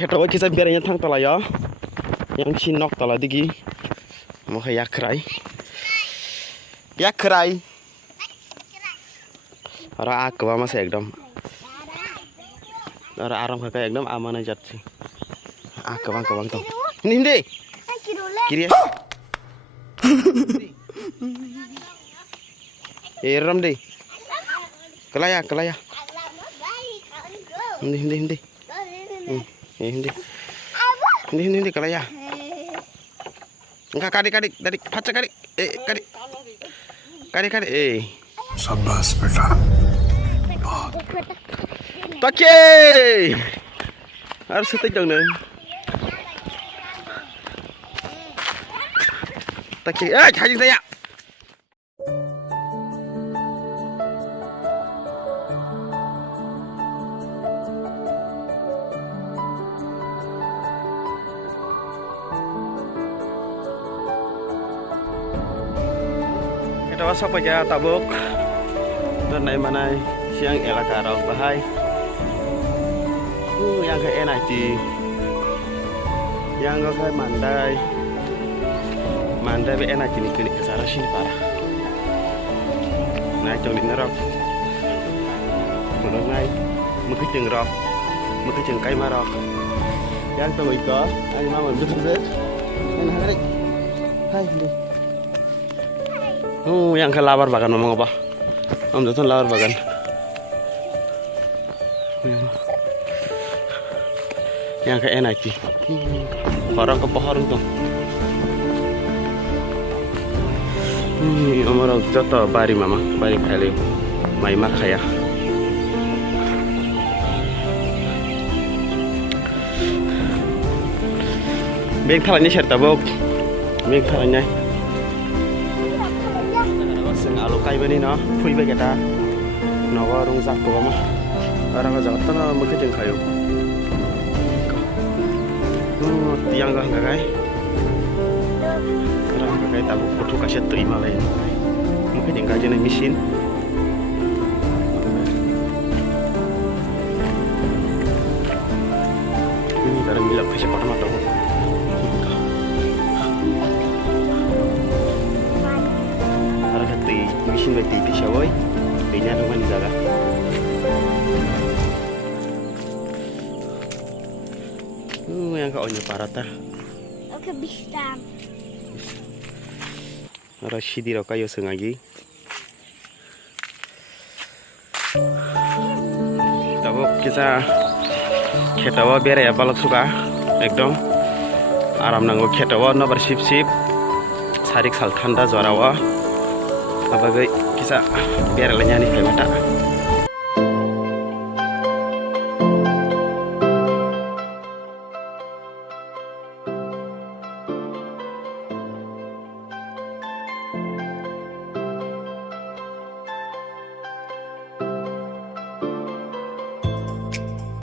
Ketawa kita biarnya tang tala ya. Yang sinok tala digi. Mau kayak yakrai. Yakrai. Ora akwa mas ekdom. Ora aram kayak ekdom aman aja sih. Akwa tuh. Ini. Kiri ya. Ram deh. Kelaya. Hindi. Hindi kelaya. Enggak kadik dari pacar kadik. Kadik. Sabas beta. Pakai. Harus setik dong nih. Pakai. Haji saya. Kita wasap aja tabuk. Dan mana siang elaka rau bahai. Yang kayak enak sih. Yang gak kayak mandai be enak ini kini kesara sini parah. Nah trong đi rok. Menurut nai, mungkin jeng rok, mungkin jeng kai marok. Yang tunggu iko, ani mama betul. Hai deh. Yang ke lawar bagan ngomong apa? Om datang lawar bagan. Yang kayak enak sih. Orang ke pohon tuh. Orang jatuh bari mama, bari kali. Mai makaya. Beng thalanya share tabok. Beng thalanya. Alu kai bani no, pui ba kita. Nawa rong zak ko ma. Orang ka jat na mukhe jeng khayo. Tiang ga kai. Orang ka kai tabu putu ka shet tui ma lai. Mukhe jeng ka jena mesin. Ini karang bilak pese patama tahu. Mesin berarti bisa boy, punya rumah di sana. Yang kau nyepa rata. Oke bisa. Rashi di rokayo sengaja. Tapi kita biar ya balok suka, ekdom. Aram nanggo kita no bersip sarik sal thanda jarawa. Apa gue kisah biar lenyani kayak mata.